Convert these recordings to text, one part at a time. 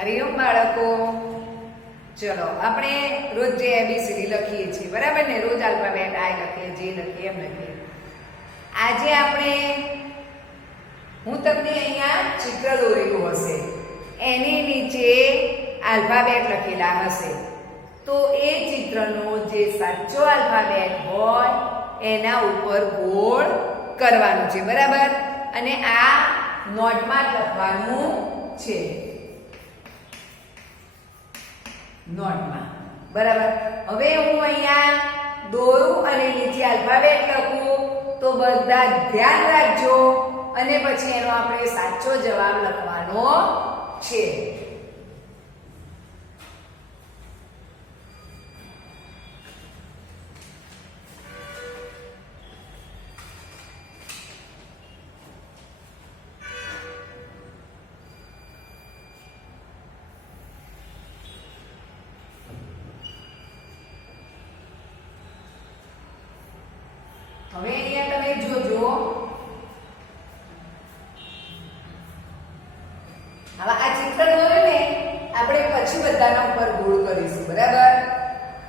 હરિઓમ બાળકો, ચલો આપણે રોજ જે એબીસીડી લખીએ છીએ બરાબર ને, રોજ આલ્ફાબેટ આઈ લખીએ, જે લખીએ એમ લખીએ. આજે આપણે હું તમને અહીંયા ચિત્ર દોરેલું હશે, એની નીચે આલ્ફાબેટ લખેલા હશે. તો એ ચિત્રનો જે સાચો આલ્ફાબેટ હોય એના ઉપર ગોળ કરવાનું છે બરાબર, અને આ નોટમાં લખવાનું છે, નોટમાં બરાબર. હવે હું અહીંયા દોરું અને નીચે આલ્ફાબેટ લખું તો બધા ધ્યાન રાખજો, અને પછી એનો આપણે સાચો જવાબ લખવાનો છે. હવે અહીંયા તમે જોજો, હવે આ ચિત્ર દોર્યું ને આપણે પછી બધાના ઉપર ગોળ કરીશું બરાબર.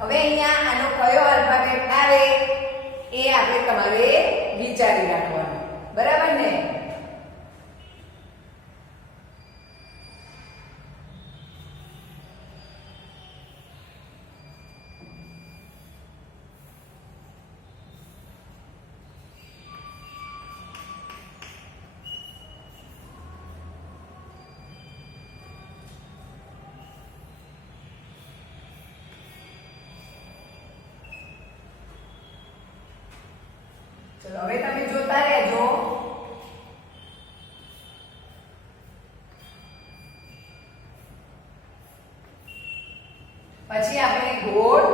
હવે અહીંયા આનો કયો આલ્ફાબેટ આવે એ આપણે તમારે વિચારી રાખવાનું બરાબર ને. ચલો હવે તમે જોતા રહેજો. પછી આપણે ગોળ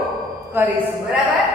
કરીશું બરાબર.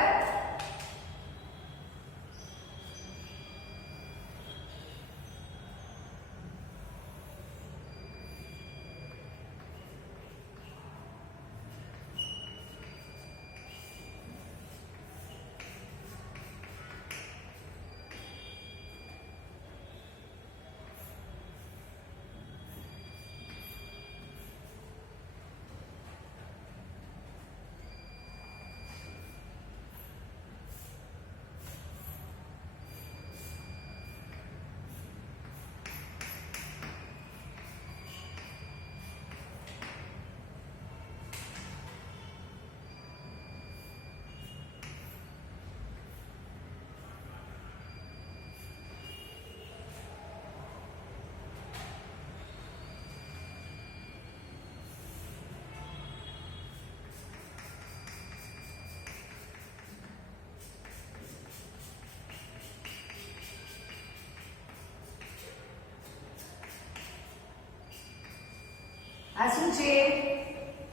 આ શું છે?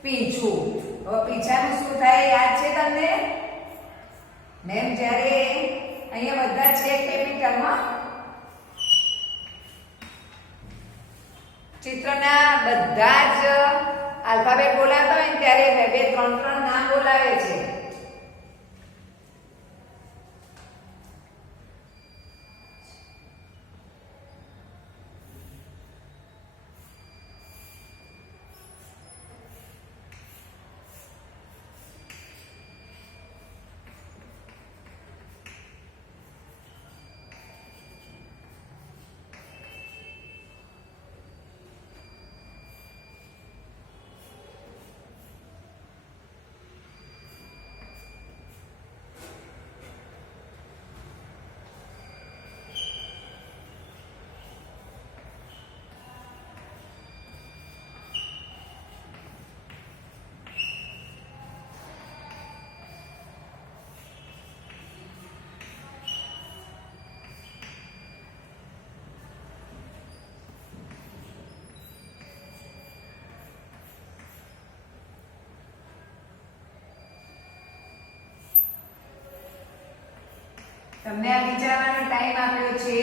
પીછું. હવે પીછાનું શું થાય યાદ છે તમને? મેમ જ્યારે અહીંયા બધા છે કેપિટલમાં, ચિત્રના બધા જ આલ્ફાબેટ બોલાવતા હોય ને ત્યારે બે બે ત્રણ ત્રણ નામ બોલાવે છે. તમને આ વિચારવાનો ટાઈમ આપ્યો છે,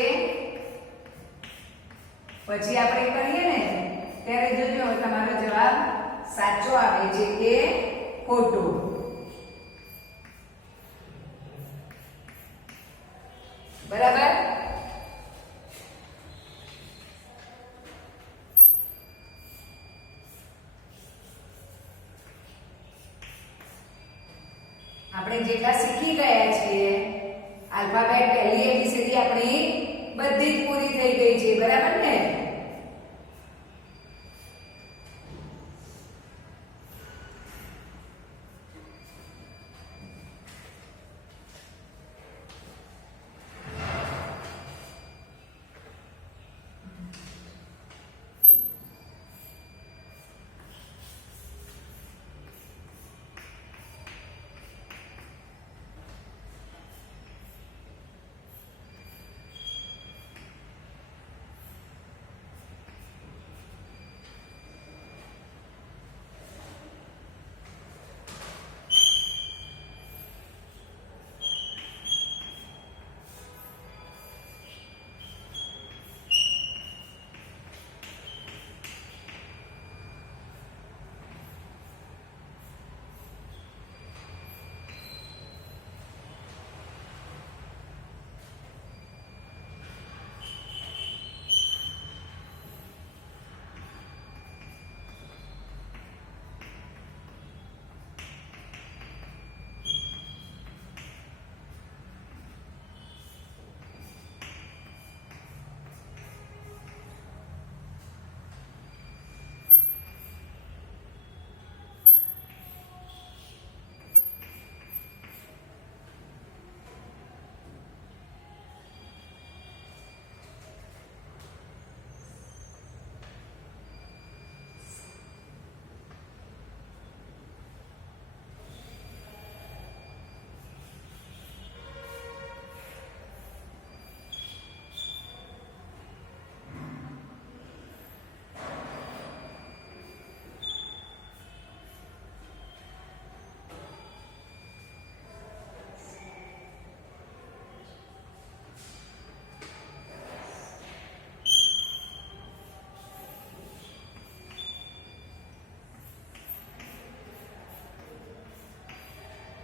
પછી આપણે કરીએ ને ત્યારે જોજો તમારો જવાબ સાચો આવે છે કે ખોટો. બરાબર. આપણે જેટલા શીખી ગયા છીએ આલ્ફાબેટ પહેલી એબીસીડી આપણી બધી જ પૂરી થઈ ગઈ છે, બરાબર ને?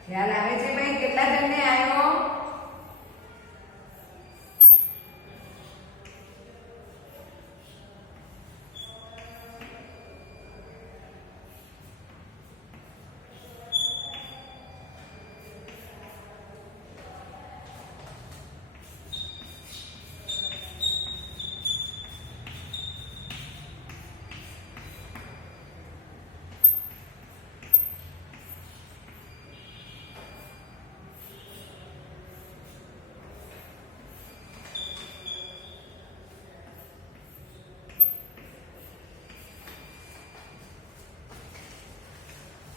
ખ્યાલ આવે છે ભાઈ કેટલા જણને આવ્યો?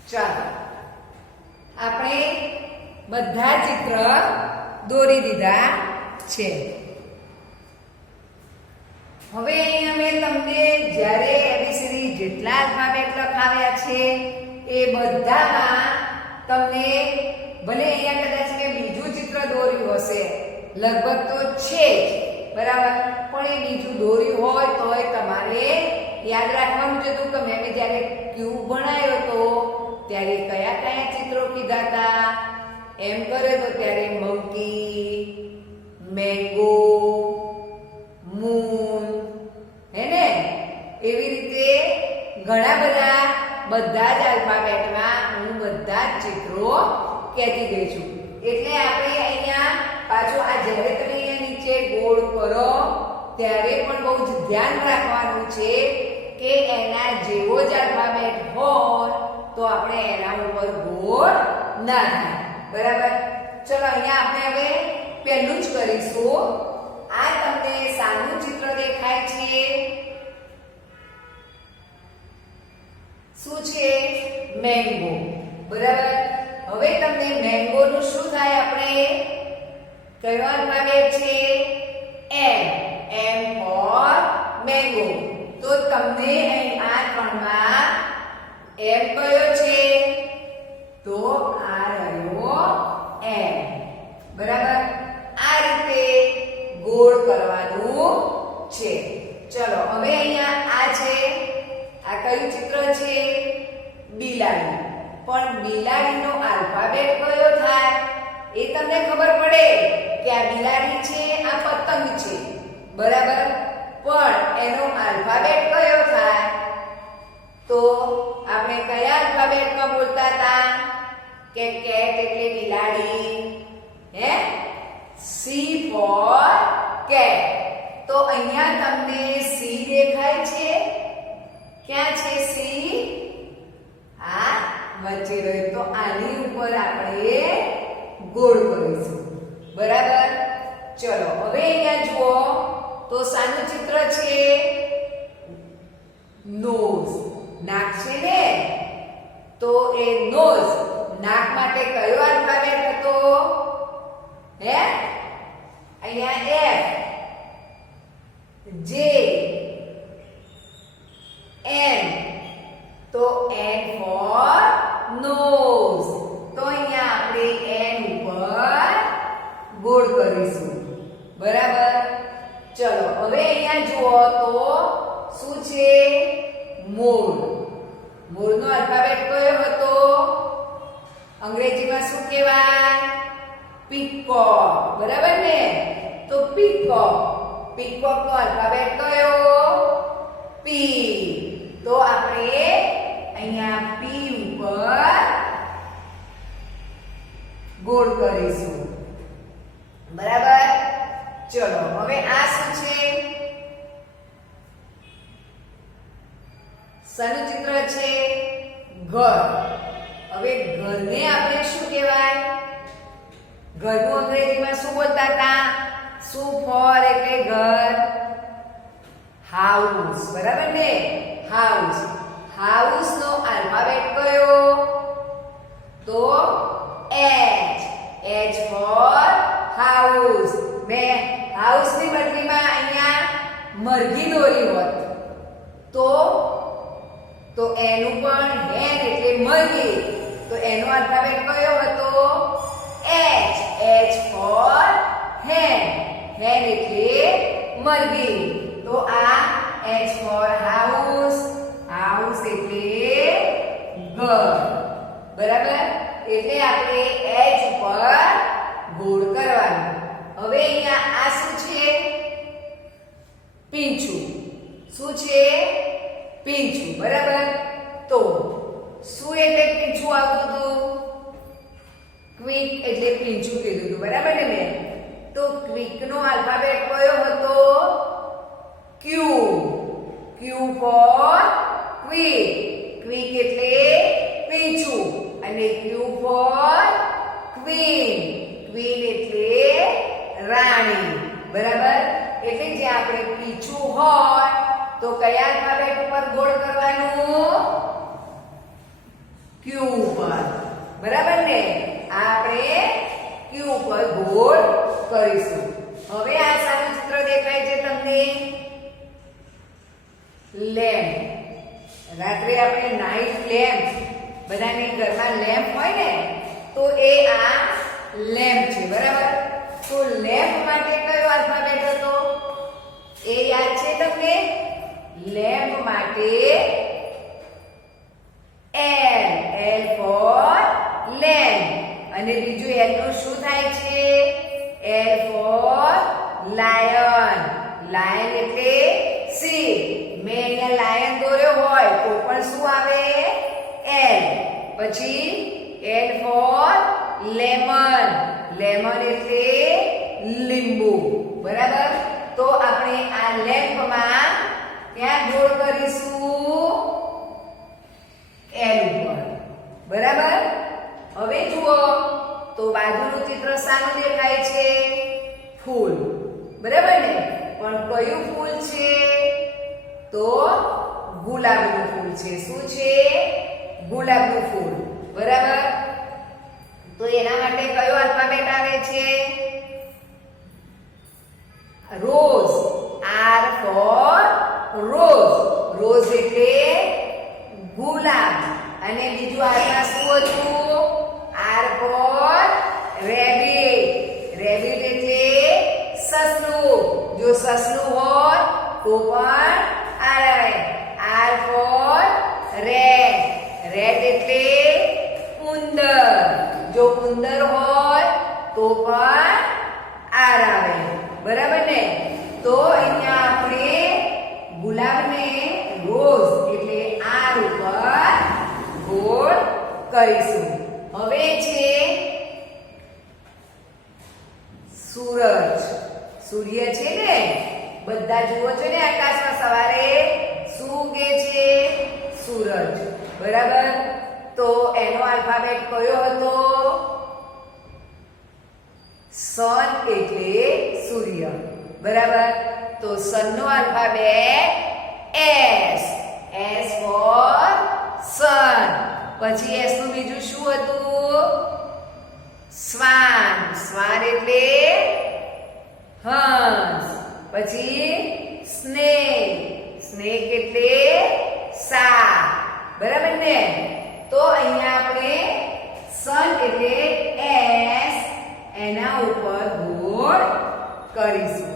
ચાલો આપણે બધા ચિત્ર દોરી દીધા છે. હવે અહીંયા મેં તમને જ્યારે એબીસીડી જેટલા આલ્ફાબેટ લખાવ્યા છે એ બધામાં તમને ભલે અહીંયા કદાચ મેં બીજું ચિત્ર દોર્યું હશે, લગભગ તો છે જ, બરાબર, પણ એ બીજું દોર્યું હોય તોય તમારે યાદ રાખવાનું છે કે મેં જ્યારે ક્યુ ભણાયો તો ત્યારે કયા કયા ચિત્રો કીધા હતા એમ કરે તો ત્યારે મંકી, મેંગો, મૂન, હે ને, એવી રીતે ઘણા બધા જ આલ્ફાબેટમાં હું બધા જ ચિત્રો કહેતી ગઈ છું. એટલે આપણે અહીંયા પાછો આ જ્યારે તમે અહીંયા નીચે ગોળ કરો ત્યારે પણ બહુ જ ધ્યાન રાખવાનું છે કે એના જેવો જ આલ્ફાબેટ હોય તો આપણે એના ઉપર ગોળ ના થાય, બરાબર. ચલો અહીંયા આપણે હવે પહેલું જ કરીશું. આ તમને સાનું ચિત્ર દેખાય છે, શું છે? મેંગો, બરાબર. હવે તમને મેંગો નું શું થાય? આપણે કયો આલ્ફાબેટ છે? એમ ફોર મેંગો. તો તમને અહીં આ ત્રણમાં એમ કયો છે? તો આ રહ્યો એમ, બરાબર. આ રીતે ગોળ કરવાનું છે. ચલો હવે અહીંયા આ છે, આ કયું ચિત્ર છે? બિલાડી. પણ બિલાડીનો આલ્ફાબેટ કયો થાય એ તમને ખબર પડે કે આ બિલાડી છે, આ પતંગ છે, બરાબર. પણ એનો આલ્ફાબેટ કયો થાય? તો આપણે કયા આલ્ફાબેટમાં બોલતા હતા? કે કેટ એટલે બિલાડી, હે? C four cat. તો અહીંયા તમને સી દેખાય છે. ક્યાં છે સી? આ વચ્ચે રહ્યો. તો આની ઉપર આપણે ગોળ કરીશું. બરાબર? ચલો હવે અહીંયા જુઓ તો શાનું ચિત્ર છે? નોઝ. નાક છે ને, તો એ નોઝ. નાક માટે કયો આલ્ફાબેટ હતો? હે? અહીંયા એફ, જે, એન. તો એન ફોર નોઝ. તો અહીંયા આપણે એન ઉપર ગોળ કરીશું. બરાબર? ચલો હવે અહીંયા જુઓ તો શું છે? મોર. મોરનો આલ્ફાબેટ કયો હતો? અંગ્રેજીમાં શું કહેવાય? પીકોક. બરાબર ને? તો પીકોક. પીકોકનો આલ્ફાબેટ કયો? પી. તો આપણે અહીંયા પી ઉપર ગોળ કરીશું. બરાબર? ચલો હવે આ શું છે? શાનું ચિત્ર છે? ઘર. હવે ઘરને આપણે શું કહેવાય? ઘરનું અંગ્રેજીમાં શું બોલતા હતા? શું ફોર એટલે ઘર? હાઉસ. બરાબર ને? હાઉસ. હાઉસ નો આલ્ફાબેટ કયો? તો એચ. H for house. મેં હાઉસ ની બદલીમાં અહીંયા મરઘી દોરી હોત તો એનું પણ હેન એટલે મરઘી. તો એનો આલ્ફાબેટ કયો હતો? એચ. એચ ફોર હેન. હેન એટલે મરઘી. તો આ એચ ફોર હાઉસ. હાઉસ એટલે ઘર. બરાબર? એટલે આપણે એચ ઉપર ગોળ કરવાનું. હવે અહીંયા આ શું છે? પીંછું. શું છે? પીંછું. બરાબર? તો શું એટલે પીંછું આવતું હતું? ક્વિક એટલે પીંછું કીધું હતું. બરાબર ને મેં? તો ક્વિક નો આલ્ફાબેટ કયો હતો? ક્યુ. ક્યુ ફોર ક્વિક. ક્વિક એટલે પીંછું અને ક્યુ ફોર ક્વીન. ક્વીન એટલે રાણી. બરાબર? એટલે જે આપણે પીંછું હોય તો કયા આલ્ફાબેટ ઉપર ગોળ કરવાનું? ક્યુ ઉપર. બરાબર ને? આપણે ક્યુ ઉપર ગોળ કરીશું. હવે આ શાનું ચિત્ર દેખાય છે તમને? લેમ્પ. રાત્રે આપણે નાઈટ લેમ્પ, બધાની ઘરમાં લેમ્પ હોય ને, તો એ આ લેમ્પ છે. બરાબર? તો લેમ્પ માટે કયો આલ્ફાબેટ હતો? એ યાદ છે તમને? લેમ્પ માટે એલ. L four lamp. અને બીજું એલ નું શું થાય છે? L four lion. લાયન એટલે સિંહ. મેં અહીંયા લાયન દોર્યો હોય તો પણ શું આવે? એલ. પછી એલ ફોર લેમન. લેમન એટલે લીંબુ. બરાબર? તો આપણે આ લેમ્પમાં ક્યાં ગોળ કરીશું? એલ ઉપર. બરાબર? હવે જુઓ તો બાજુનું ચિત્ર શાનું દેખાય છે? ફૂલ. બરાબર ને? પણ કયું ફૂલ છે? તો ગુલાબનું ફૂલ છે. શું છે? ગુલાબનું ફૂલ. બરાબર? તો એના માટે કયો આલ્ફાબેટ આવે છે? Rose. R for rose. Rose એટલે ગુલાબ. અને બીજું આમાં શું હતું? R four rabbit. રેબિટ એટલે સસલું. જો સસલું હોય તો પણ આર આવે. R four rate. રેટ એટલે ઉંદર. જો ઉંદર હોય તો પણ આર આવે. બરાબર ને? તો અહીંયા આપણે ગુલાબને રોઝ એટલે આર ઉપર ગોળ કરીશું. હવે છે સૂરજ. સૂર્ય છે ને, બધા જુઓ છો ને આકાશમાં સવારે શું ઉગે છે? સૂરજ. બરાબર. તો એનો આલ્ફાબેટ કયો હતો? સન એટલે સૂર્ય. બરાબર. તો સન નો આલ્ફાબેટ એસ. એસ ફોર સન. પછી એસ નું બીજું શું હતું? શ્વાન. શ્વાન એટલે હંસ. પછી સ્નેક. સ્નેક એટલે સાપ. બરાબર ને? તો અહીંયા આપણે સન એટલે એસ એના ઉપર ગોળ કરીશું.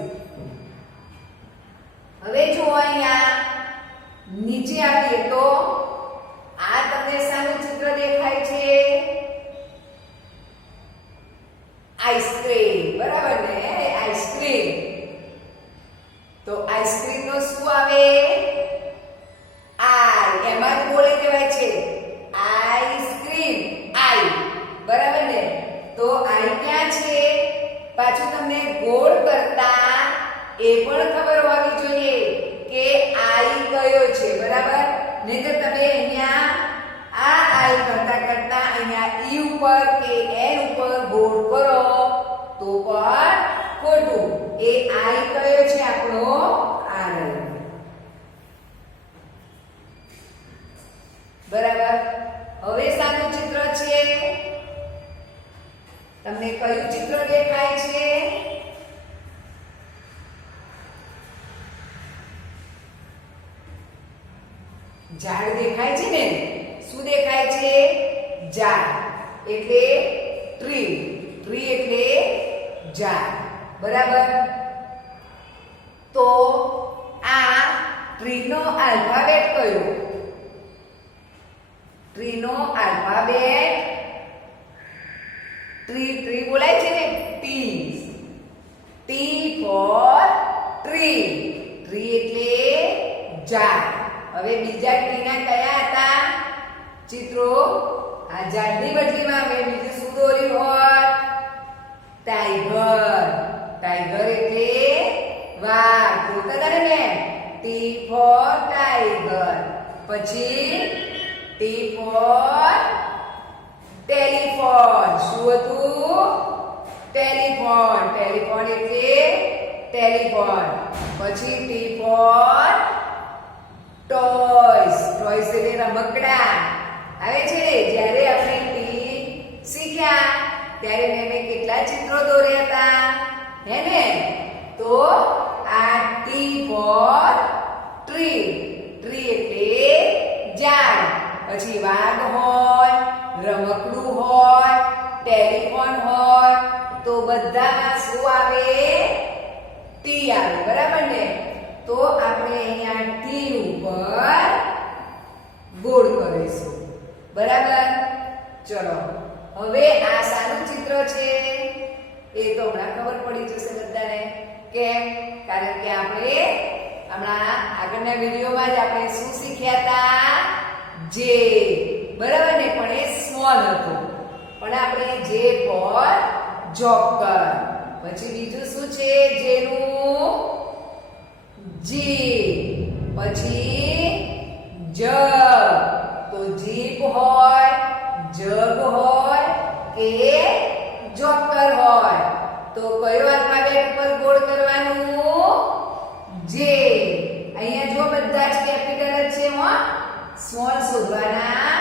હવે જો અહીંયા નીચે આવીએ તો આ તમને શાનું ચિત્ર દેખાય છે? આઈસ્ક્રીમ. બરાબર ને? આઈસ્ક્રીમ. તો આઈસ્ક્રીમ નો શું આવે? આઈ. એમાં ગોળ કહેવાય છે આઈસ્ક્રીમ. આઈ. બરાબર ને? તો આઈ ક્યાં છે? પાછું તમને ગોળ કરતા એ પણ ખબર હોવી જોઈએ કે આઈ કયો છે. બરાબર. નહીંતર તમે અહીંયા આ આઈ કરતા કરતા અહીંયા ઈ ઉપર કે એન ઉપર ગોળ કરો તો પણ ખોટું. એ આઈ કયો છે? આપણો આ રહ્યો. બરાબર. હવે શાનું ચિત્ર છે? તમને કયું ચિત્ર દેખાય છે? ઝાડ દેખાય છે ને? શું દેખાય છે? ઝાડ. એટલે ટ્રી. ટ્રી એટલે ઝાડ. બરાબર. તો આ ટ્રી નો આલ્ફાબેટ કયો? ટ્રી નો આલ્ફાબેટ ટ્રી બોલાય છે ને? T. T for tree. Tree એટલે ઝાડ. હવે બીજા ટ્રીના કયા હતા ચિત્રો? આ ઝાડની બદલીમાં મેં બીજું શું દોર્યું હોત? ટાઈગર. ટાઈગર એટલે વાઘ. બોલતા હતા ને? T for tiger. પછી ટી ફોર ટેલિફોન. શું હતું? ટેલિફોન. ટેલિફોન એટલે ટેલિફોન. પછી ટી ફોર ટોયસ. ટોયસ એટલે રમકડા. આવે છે ને? જ્યારે આપણે ટી શીખ્યા ત્યારે મેં કેટલા ચિત્રો દોર્યા હતા? હે ને? તો આ ટી ફોર ટ્રી. ટ્રી એટલે ઝાડ. પછી વાઘ હોય, રમકડું હોય, ટેલિફોન હોય, તો બધામાં શું આવે? ટી આવે. બરાબર ને? તો આપણે અહીંયા ટી ઉપર ગોળ કરીશું. બરાબર. ચલો હવે આ શાનું ચિત્ર છે? એ તો હમણાં ખબર પડી જશે બધાને. કેમ? કારણ કે આપણે હમણાં આગળના વિડીયોમાં જ આપણે શું શીખ્યા હતા? જે. બરાબર ને? પણ એ સ્મોલ હતું. પણ આપણે જે ફોર જોકર. પછી બીજું શું છે? જેનું જી. પછી જગ. તો જીપ હોય, જગ હોય કે જોકર હોય તો કયો આલ્ફાબેટ પર ગોળ કરવાનું? જે. અહીંયા જો બધા જ કેપિટલ જ છે. સ્મોલ શોધવાના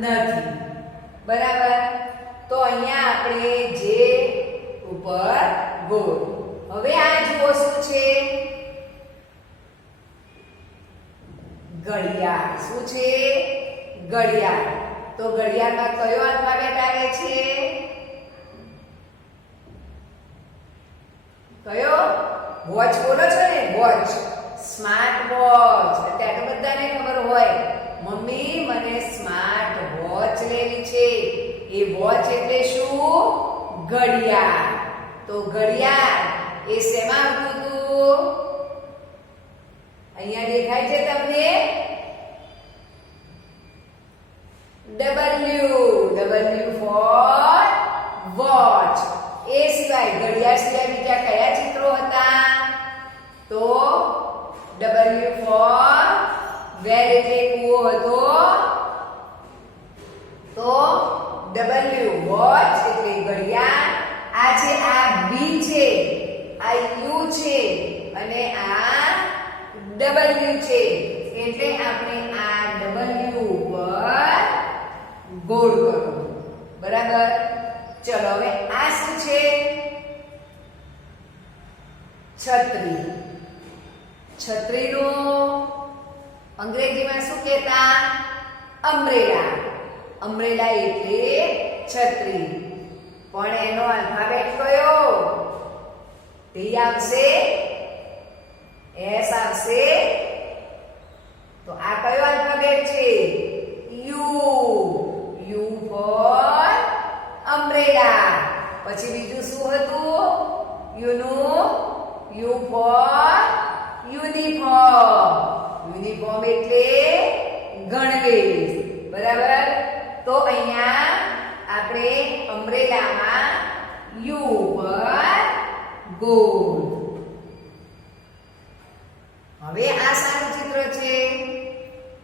નથી. બરાબર. તો અહીંયા આપણે જે ઉપર ગોળ. હવે આ જુઓ શું છે? ઘડિયાળ. શું છે? ઘડિયાળ. તો ઘડિયાળમાં કયો આલ્ફાબેટ આવે છે? કયો? વોચ બોલો છો ને? વોચ. Smart watch. અત્યારે તો બધાને ખબર હોય મમ્મી મને સ્માર્ટ વોચ લેવી છે. એ વોચ એટલે શું? ઘડિયાળ. તો ઘડિયાળ એ શેમાં આવતું હતું? અહીંયા દેખાય છે તમને? W. W for W for વેર એટલે કૂવો હતો તો W વોચ એટલે ઘડિયાળ આ છે આ B છે આ U છે અને આ W છે એટલે આપણે આ W પર ગોળ કરો બરાબર ચલો હવે આ શું છે છત્રી છત્રીનું અંગ્રેજીમાં શું કહેતા અમ્બ્રેલા અમ્બ્રેલા એટલે છત્રી પણ એનો આલ્ફાબેટ કયો T આવશે S આવશે તો આ કયો આલ્ફાબેટ છે U for અમ્બ્રેલા પછી બીજું શું હતું U for યુનિફોર્મ યુનિફોર્મ એટલે ગણવેશ બરાબર તો અહીંયા આપણે અમ્બ્રેલામાં U પર ગોળ હવે આ શાનું ચિત્ર છે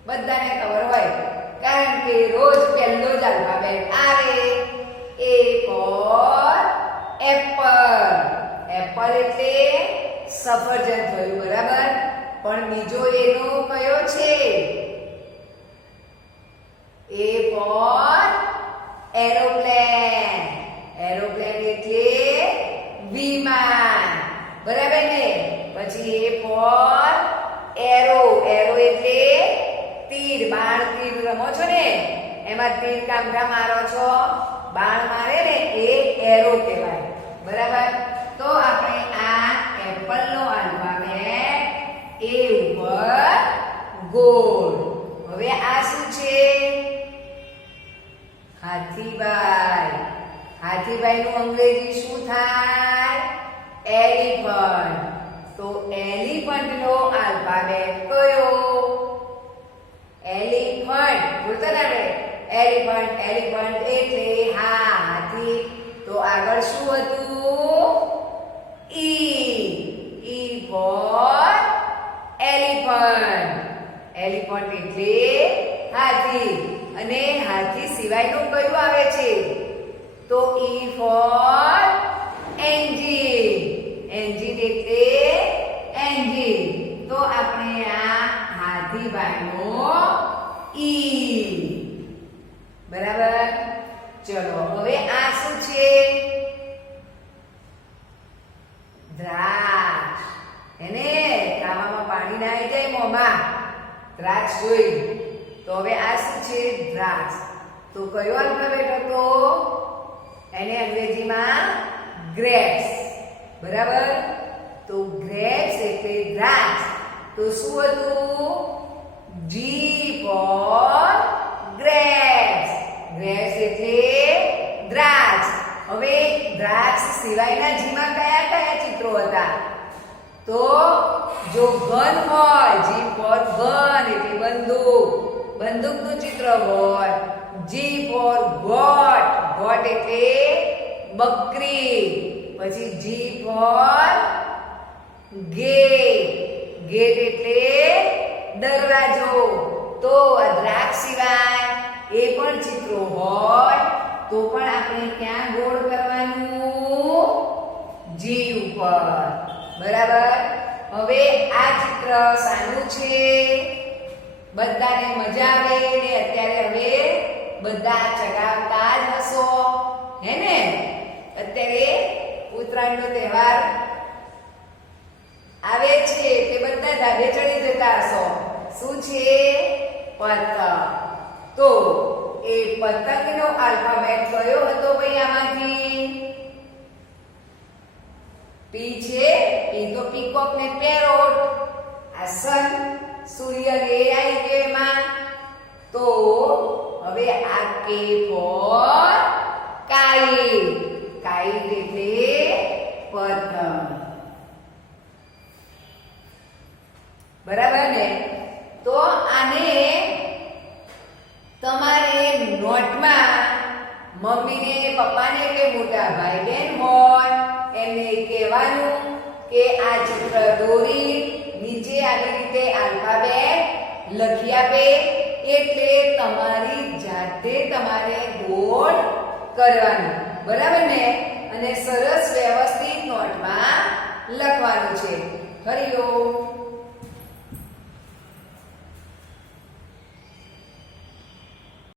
બધાને ખબર હોય કારણ કે રોજ પહેલો જ આલ્ફાબેટ આવે A for એપલ એપલ એટલે સફરજન થયું બરાબર પણ બીજો એનો કયો છે A for એરોપ્લેન એરોપ્લેન એટલે વિમાન બરાબર ને પછી A for એરો એરો એટલે તીર બાણ તીર રમો છો ને એમાં તીર કામઠા મારો છો બાણ મારે ને એ એરો કહેવાય બરાબર તો આપણે આ એપલ નો આલ્ફાબેટ A ઉપર ગોળ હવે આ શું છે હાથીભાઈ હાથીભાઈ નું અંગ્રેજી શું થાય એલિફન્ટ તો એલિફન્ટ નો આલ્ફાબેટ કયો એલિફન્ટ બોલતા ને આપણે એલિફન્ટ એલિફન્ટ એટલે હાથી તો આગળ શું હતું E for એલિફન્ટ એલિફન્ટ એટલે હાથી અને હાથી સિવાયનું કયું આવે છે તો E for એન્જિન એન્જિન એટલે એન્જિન તો આપણે આ હાથીભાઈનો E બરાબર ચલો હવે આ શું છે દ્રાક્ષ એને ખાવામાં પાણી ના આવી જાય મોંમાં દ્રાક્ષ જોઈ તો હવે આ શું છે દ્રાક્ષ તો કયો આલ્ફાબેટ હતો એને અંગ્રેજીમાં ગ્રેપ્સ બરાબર તો ગ્રેપ્સ એટલે દ્રાક્ષ તો શું હતું G for ગ્રેપ્સ ગ્રેપ્સ એટલે દ્રાક્ષ હવે દ્રાક્ષ સિવાયના જીમાં કયા કયા ચિત્રો હતા તો જો ગન હોય G for ગન એટલે બંદૂક બંદૂકનું ચિત્ર હોય G for ગોટ ગોટ એટલે બકરી પછી G for ગેટ ગેટ એટલે દરવાજો તો આ દ્રાક્ષ સિવાય એ પણ ચિત્રો હોય તો પણ આપણે ક્યાં ગોળ કરવાનું G ઉપર બરાબર હવે આ ચિત્ર સાનું છે બધાને મજા આવે ને અત્યારે હવે બધા ચગાવતા જ હશો હે ને અત્યારે ઉત્તરાયણનો તહેવાર આવે છે તે બધા ધાબે ચડી જતા હશો શું છે પતંગ તો એ પતંગનો આલ્ફાબેટ કયો હતો ભાઈ આમાંથી P છે P તો પીકોક ને પેરોટ આ સન સૂર્ય ને આવી ગયો એમાં તો હવે આ K for કાઈટ કાઈટ એટલે પતંગ બરાબર ને તો આને તમારે નોટમાં મમ્મીને પપ્પાને કે મોટા ભાઈ બહેન હોય એમને કહેવાનું કે આ ચિત્ર દોરી નીચે આવી રીતે આલ્ફાબેટ લખી આપે એટલે તમારી જાતે તમારે ગોળ કરવાનું, બરાબર ને? અને સરસ વ્યવસ્થિત નોટમાં લખવાનું છે. હરિઓમ.